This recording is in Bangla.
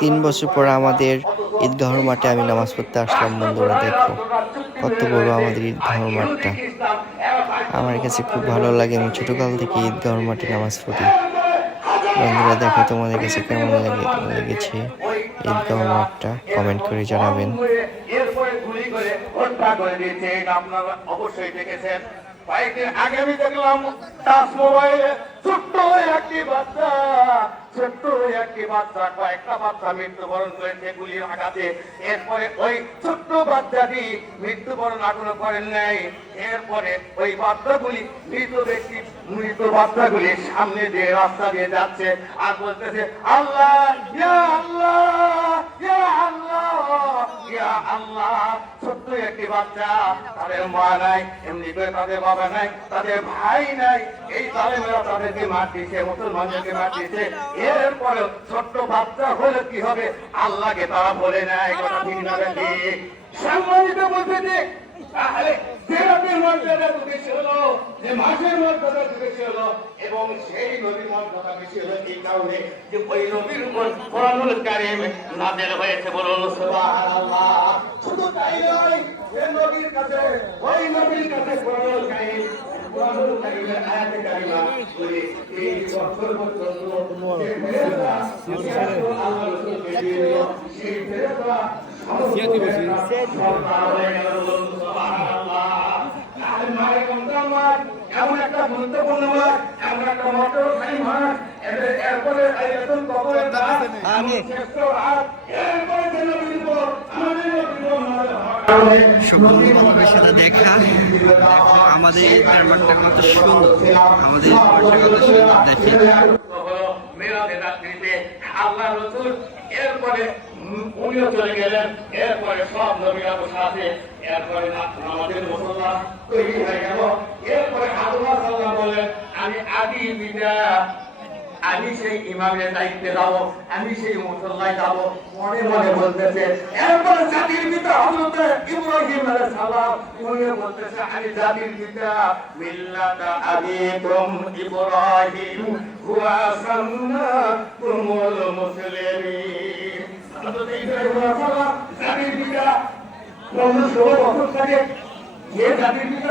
3 বছর পর আমাদের ঈদগাহ মাঠে আমি নামাজ পড়তে আসলাম। বন্ধুরা দেখো কত বড় আমাদের ঈদগাহ মাঠটা। আমার কাছে খুব ভালো লাগে, আমি ছোটকাল থেকে ঈদগাহ মাঠে নামাজ পড়ি। বন্ধুরা দেখো তোমাদের কাছে কেমন লেগেছে ঈদগাহ মাঠটা, কমেন্ট করে জানাবেন। আপনারা অবশ্যই দেখেছেন। কয়েকদিন আগে আমি দেখলাম টাচ মোবাইলে ছোট্ট একটি বাচ্চা কয়েকটা বাচ্চা মৃত্যুবরণ করেছে গুলির আঘাতে। এরপরে ওই ছোট্ট বাচ্চাটি মৃত্যুবরণ এখনো করেন নাই। এরপরে ওই বাচ্চাগুলি মৃত বাচ্চাগুলি সামনে দিয়ে রাস্তা দিয়ে যাচ্ছে আর বলতেছে আল্লাহ ইয়া আল্লাহ ইয়া আল্লাহ ইয়া আল্লাহ। ছোট্ট একটি বাচ্চা, তাদের মা নাই, এমনি করে তাদের বাবা নাই, তাদের ভাই নাই। এই তালেমেরা তাদেরকে মার দিচ্ছে, মুসলমানদেরকে মার দিচ্ছে। এরপরে ছোট্ট বাচ্চা হলে কি হবে, আল্লাহকে তারা বলে নেয়। কথা ঠিক না ঠিক? সম্মানিত বলতে ঠিক। তাহলে সিরাতের মর্যাদা বেশি হলো, যে মাসের মর্যাদা বেশি হলো, এবং সেই নবীর মর্যাদা বেশি হলো এই কারণে যে ওই নবীর উপর কোরআনুল কারীম নাযিল হয়েছে। বলুন সুবহানাল্লাহ। শুধু তাই নয়, ওই নবীর কাছে কোরআনুল কারীমের আয়াতে কারিমা বলে এই বছর পর্যন্ত যে ফেরেশতা আল্লাহ রাসূলকে দিল, সেই ফেরেশতা এমন একটা গুরুত্বপূর্ণ মাস, এমন একটা মর্যাদাশালী মাস। এরপরে সাথে দেখা দেখো আমাদের ঈদের মাঠটা কত সুন্দর, আমাদের মাঠটা কত সুন্দর দেখে। আল্লাহ রাসূল এরপরে উনিও চলে গেলেন। এরপরে সব নবীরা বসে আছে। এরপরে আমাদের মুসল্লা তৈরি হয়ে গেল। এরপরে আল্লাহ সাল্লাল্লাহু বলেন আমি আদি বিদা, আমি সেই ইমামের দায়িত্বে যাবো, আমি সেই মুসল্লায় যাবো। মনে মনে বলতেছে। এরপরে জাতির পিতা হযরত ইব্রাহিম আলাইহিস সালাম, উনি বলতেছে আমি জাতির পিতা মিল্লাতা আবিকুম ইব্রাহিম হুয়া সাম্মাকুমুল মুসলিমিন। হযরত ইব্রাহিম আলাইহিস সালাম জাতির পিতা। 500 বছর থেকে যে জাতির